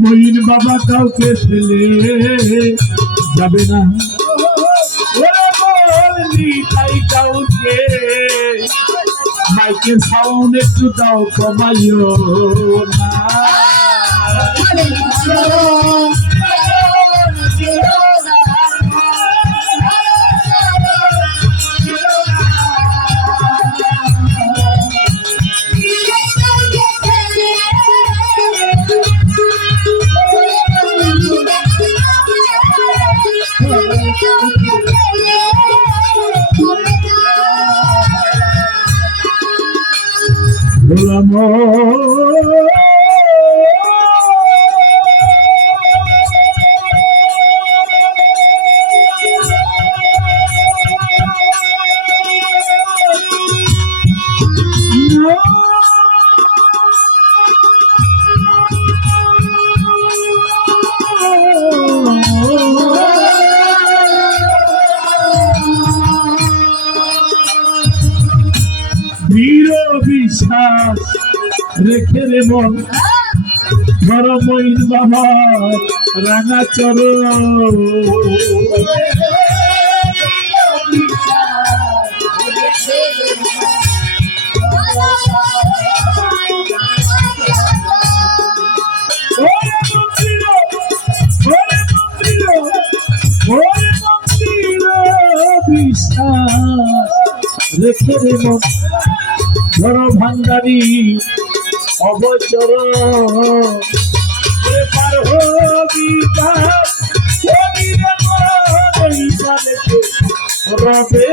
মহিন বাবা কাউকে ফেলে যাবে না। কাউকে মাইকের সাউন্ড একটু দাও কমাইও না। Oh. রেখে রে মন। বড় মইন বাবা রাঙা চর রেখে মন। বড় ভান্ডারি অবচর পার হবি রবে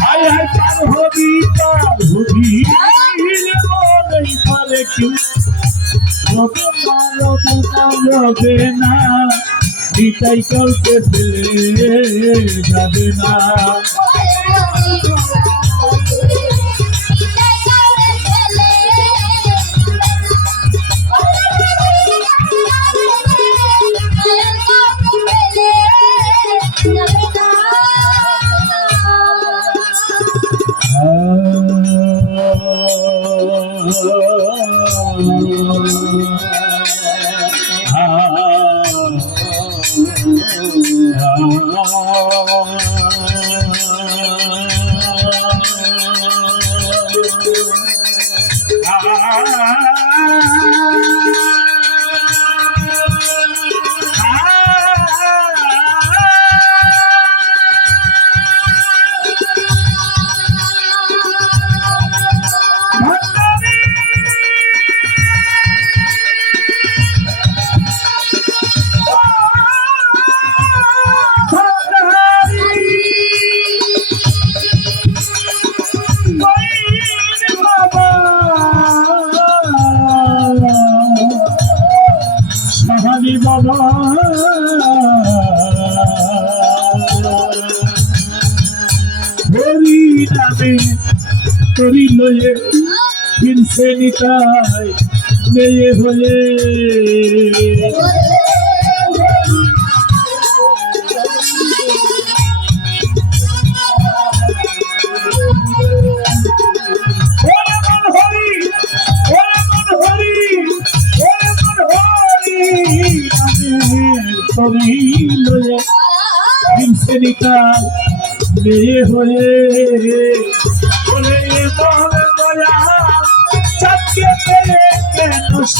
হাই হাই পার হবি তার হবি রে কি রবে না রবে না নিতাই কাউকে ফেলে যাবে না। সাহানি করি লয়ে কিনছে নিতাই মেয়ে হয়ে। ওরে মন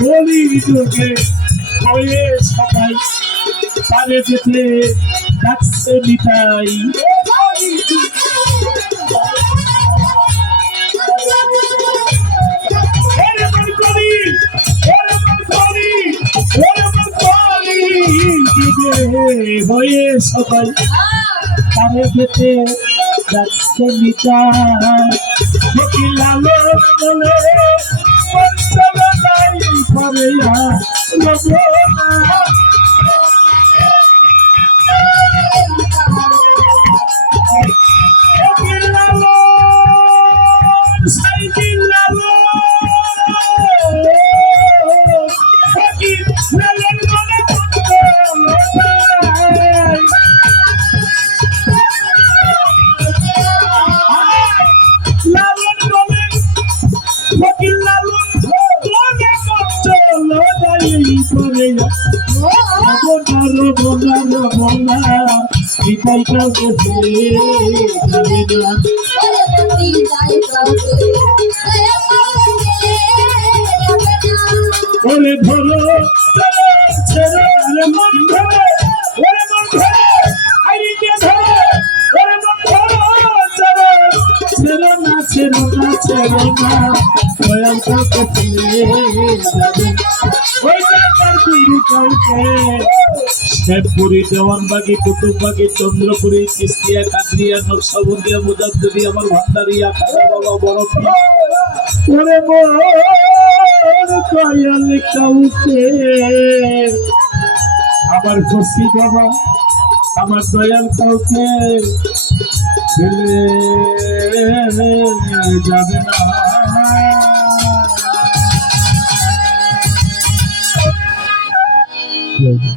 কলি যুগে হয়ে সবাই পারে যেতে ডাকছে নিতাই হয়ে সবাই পারে যেতে ডাকছে নিতাই দেখি লালো বলে পঞ্চম নাই পারে আর নিতাই কাউকে ফেলে যাবে না বলে ধরো ছেড়ে না না না শেখপুরি দেওয়ানবাগি, কুতুববাগি, চন্দ্রপুরি চিস্তিয়া কাদরিয়া নকশাবন্দিয়া মুজাদ্দিদি, আমার ভান্ডারিয়া কালা বাবা বড়। ওরে আমার খুশি বাবা, আমার দয়াল কাউকে। যাবে না।